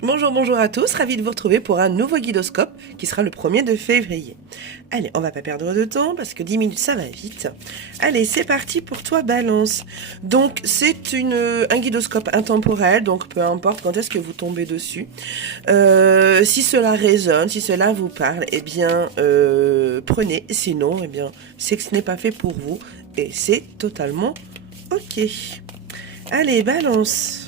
Bonjour, bonjour à tous, ravi de vous retrouver pour un nouveau guidoscope qui sera le 1er de février. Allez, on va pas perdre de temps parce que 10 minutes ça va vite. Allez, c'est parti pour toi Balance. Donc c'est un guidoscope intemporel, donc peu importe quand est-ce que vous tombez dessus. Si cela résonne, si cela vous parle, eh bien prenez, sinon eh bien c'est que ce n'est pas fait pour vous et c'est totalement ok. Allez, Balance.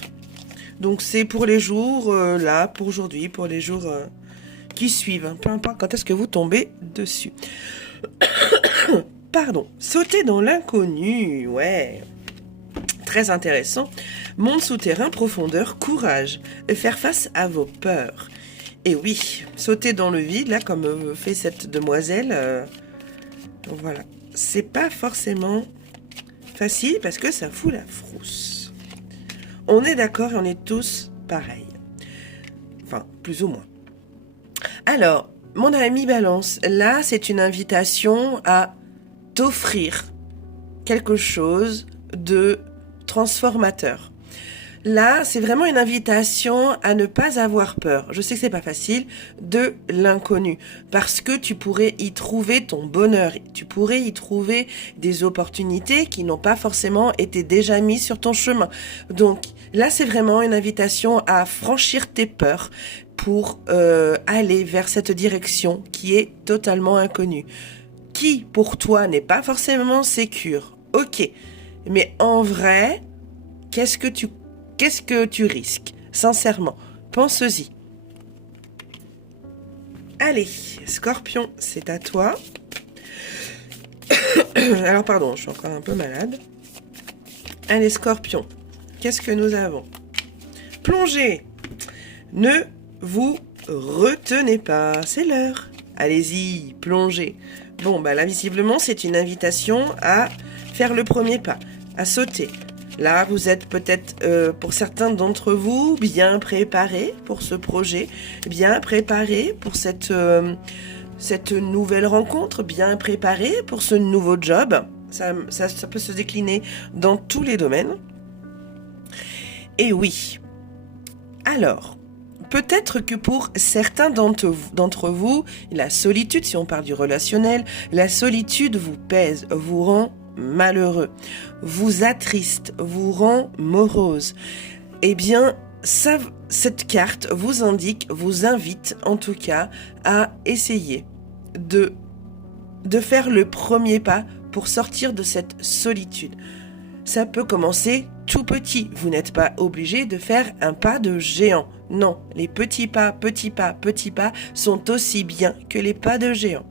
Donc c'est pour les jours, là, pour aujourd'hui, pour les jours qui suivent, hein, peu importe quand est-ce que vous tombez dessus. Pardon, sauter dans l'inconnu, ouais, très intéressant. Monde souterrain, profondeur, courage, faire face à vos peurs. Et oui, sauter dans le vide, là, comme fait cette demoiselle, voilà, c'est pas forcément facile parce que ça fout la frousse. On est d'accord et on est tous pareils. Enfin, plus ou moins. Alors, mon ami Balance, là, c'est une invitation à t'offrir quelque chose de transformateur. Là, c'est vraiment une invitation à ne pas avoir peur. Je sais que c'est pas facile de l'inconnu parce que tu pourrais y trouver ton bonheur. Tu pourrais y trouver des opportunités qui n'ont pas forcément été déjà mises sur ton chemin. Donc là, c'est vraiment une invitation à franchir tes peurs pour aller vers cette direction qui est totalement inconnue. Qui, pour toi, n'est pas forcément sécure. Ok, mais en vrai, qu'est-ce que tu risques? Sincèrement, pense-y. Allez, Scorpion, c'est à toi. Alors pardon, je suis encore un peu malade. Allez, Scorpion, qu'est-ce que nous avons? Plongez. Ne vous retenez pas, c'est l'heure. Allez-y, plongez. Bon, bah là, visiblement, c'est une invitation à faire le premier pas, à sauter. Là, vous êtes peut-être, pour certains d'entre vous, bien préparés pour ce projet, bien préparés pour cette nouvelle rencontre, bien préparés pour ce nouveau job. Ça peut se décliner dans tous les domaines. Et oui. Alors, peut-être que pour certains d'entre vous, la solitude, si on parle du relationnel, la solitude vous pèse, vous rend malheureux, vous attriste, vous rend morose. Eh bien, cette carte vous indique, vous invite en tout cas à essayer de faire le premier pas pour sortir de cette solitude. Ça peut commencer tout petit. Vous n'êtes pas obligé de faire un pas de géant. Non, les petits pas sont aussi bien que les pas de géant.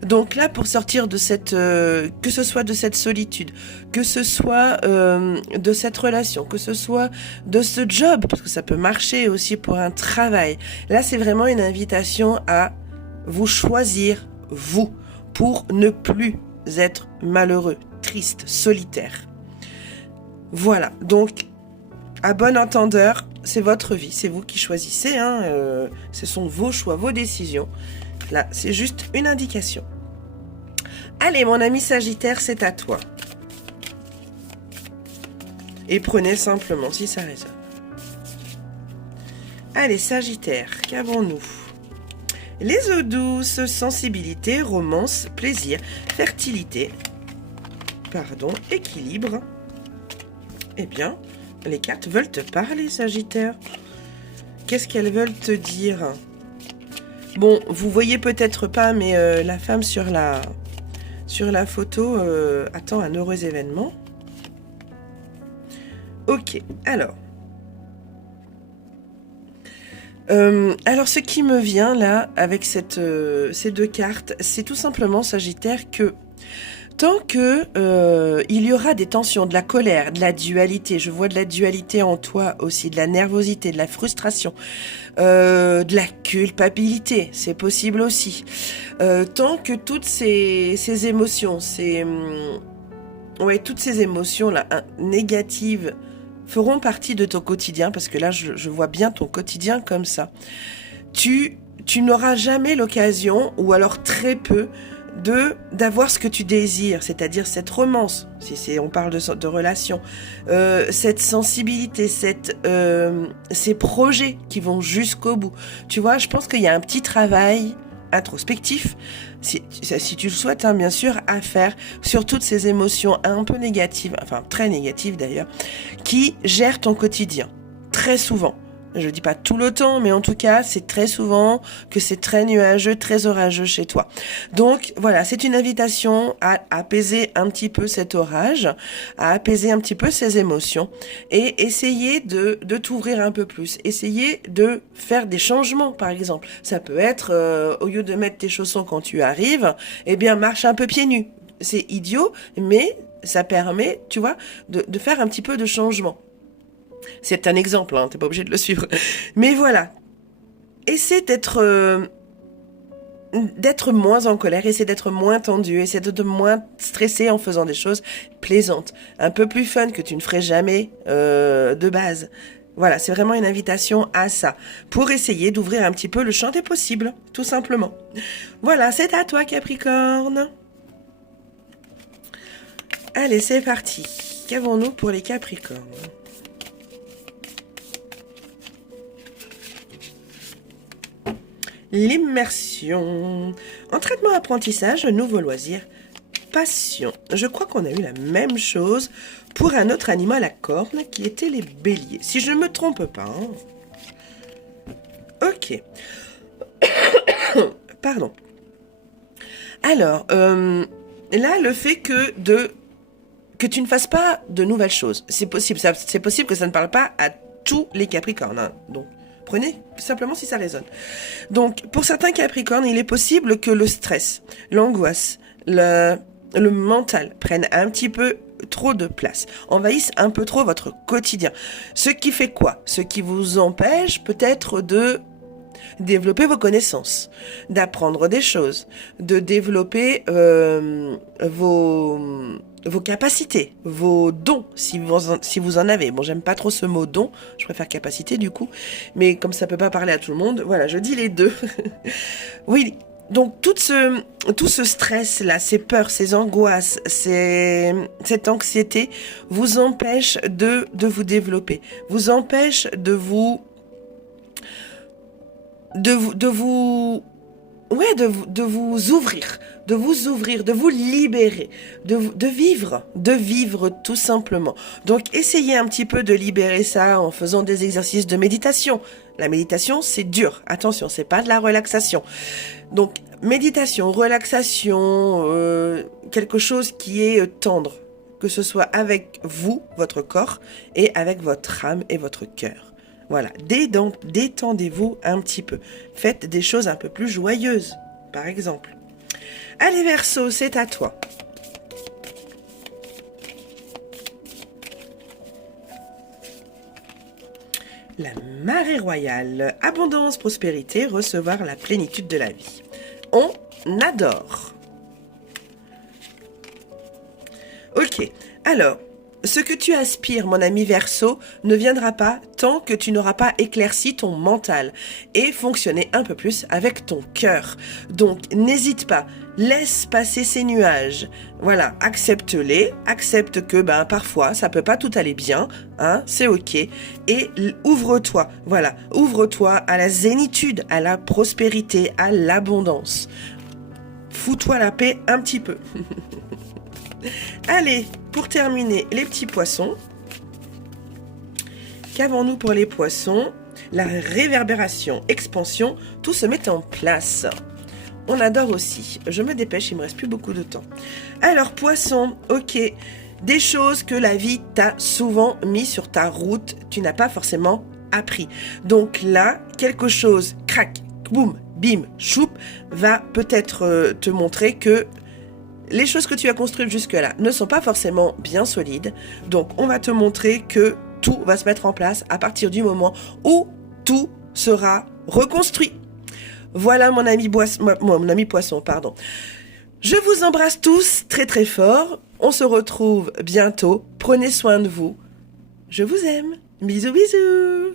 Donc là, pour sortir de cette, que ce soit de cette solitude, que ce soit de cette relation, que ce soit de ce job, parce que ça peut marcher aussi pour un travail. Là, c'est vraiment une invitation à vous choisir, vous, pour ne plus être malheureux, triste, solitaire. Voilà, donc, à bon entendeur, c'est votre vie, c'est vous qui choisissez, hein, ce sont vos choix, vos décisions. Là, c'est juste une indication. Allez, mon ami Sagittaire, c'est à toi. Et prenez simplement si ça résonne. Allez, Sagittaire, qu'avons-nous? Les eaux douces, sensibilité, romance, plaisir, fertilité, équilibre. Eh bien, les cartes veulent te parler, Sagittaire. Qu'est-ce qu'elles veulent te dire? Bon, vous voyez peut-être pas, mais la femme sur la photo attend un heureux événement. Ok, alors. Alors, ce qui me vient là, avec ces deux cartes, c'est tout simplement, Sagittaire, que tant que il y aura des tensions, de la colère, de la dualité, je vois de la dualité en toi aussi, de la nervosité, de la frustration, de la culpabilité, c'est possible aussi. Tant que toutes ces émotions, toutes ces émotions là négatives feront partie de ton quotidien, parce que là je vois bien ton quotidien comme ça. Tu n'auras jamais l'occasion, ou alors très peu, d'avoir ce que tu désires, c'est-à-dire cette romance, si on parle de relation, cette sensibilité, ces projets qui vont jusqu'au bout. Tu vois, je pense qu'il y a un petit travail introspectif, si tu le souhaites, hein, bien sûr, à faire sur toutes ces émotions un peu négatives, enfin très négatives d'ailleurs, qui gèrent ton quotidien, très souvent. Je dis pas tout le temps, mais en tout cas, c'est très souvent que c'est très nuageux, très orageux chez toi. Donc voilà, c'est une invitation à apaiser un petit peu cet orage, à apaiser un petit peu ces émotions et essayer de t'ouvrir un peu plus. Essayer de faire des changements, par exemple. Ça peut être, au lieu de mettre tes chaussons quand tu arrives, eh bien, marche un peu pieds nus. C'est idiot, mais ça permet, tu vois, de faire un petit peu de changement. C'est un exemple, hein, t'es pas obligé de le suivre. Mais voilà, essaie d'être moins en colère, essaie d'être moins tendu, essaie de moins stresser en faisant des choses plaisantes, un peu plus fun que tu ne ferais jamais de base. Voilà, c'est vraiment une invitation à ça, pour essayer d'ouvrir un petit peu le champ des possibles, tout simplement. Voilà, c'est à toi Capricorne. Allez, c'est parti. Qu'avons-nous pour les Capricornes ? L'immersion. Entraînement, apprentissage, nouveau loisir, passion. Je crois qu'on a eu la même chose pour un autre animal à cornes qui était les béliers. Si je ne me trompe pas. Hein. Ok. Pardon. Alors, là, le fait que tu ne fasses pas de nouvelles choses, c'est possible. C'est possible que ça ne parle pas à tous les Capricornes. Hein. Donc, prenez simplement si ça résonne. Donc, pour certains Capricornes, il est possible que le stress, l'angoisse, le mental prennent un petit peu trop de place, envahissent un peu trop votre quotidien. Ce qui fait quoi ? Ce qui vous empêche peut-être de développer vos connaissances, d'apprendre des choses, de développer vos capacités, vos dons, si vous en avez. Bon, j'aime pas trop ce mot don, je préfère capacité du coup, mais comme ça peut pas parler à tout le monde, voilà, je dis les deux. Oui, donc tout ce stress-là, ces peurs, ces angoisses, cette anxiété vous empêche de vous développer, vous empêche de vous ouvrir, de vous libérer, de vivre tout simplement. Donc, essayez un petit peu de libérer ça en faisant des exercices de méditation. La méditation, c'est dur. Attention, c'est pas de la relaxation. Donc, méditation, relaxation, quelque chose qui est tendre, que ce soit avec vous, votre corps, et avec votre âme et votre cœur. Voilà, détendez-vous un petit peu. Faites des choses un peu plus joyeuses, par exemple. Allez Verseau, c'est à toi. La marée royale, abondance, prospérité, recevoir la plénitude de la vie. On adore. Ok, alors, ce que tu aspires, mon ami Verseau, ne viendra pas tant que tu n'auras pas éclairci ton mental et fonctionné un peu plus avec ton cœur. Donc, n'hésite pas, laisse passer ces nuages. Voilà, accepte-les, accepte que parfois, ça peut pas tout aller bien, hein, c'est ok. Et ouvre-toi, voilà, ouvre-toi à la zénitude, à la prospérité, à l'abondance. Fous-toi la paix un petit peu. Allez, pour terminer, les petits poissons. Qu'avons-nous pour les poissons ? La réverbération, expansion, tout se met en place. On adore aussi. Je me dépêche, il me reste plus beaucoup de temps. Alors, poissons, ok. Des choses que la vie t'a souvent mis sur ta route, tu n'as pas forcément appris. Donc là, quelque chose, crac, boum, bim, choup, va peut-être te montrer que les choses que tu as construites jusque-là ne sont pas forcément bien solides. Donc, on va te montrer que tout va se mettre en place à partir du moment où tout sera reconstruit. Voilà mon ami poisson, pardon. Je vous embrasse tous très très fort. On se retrouve bientôt. Prenez soin de vous. Je vous aime. Bisous bisous.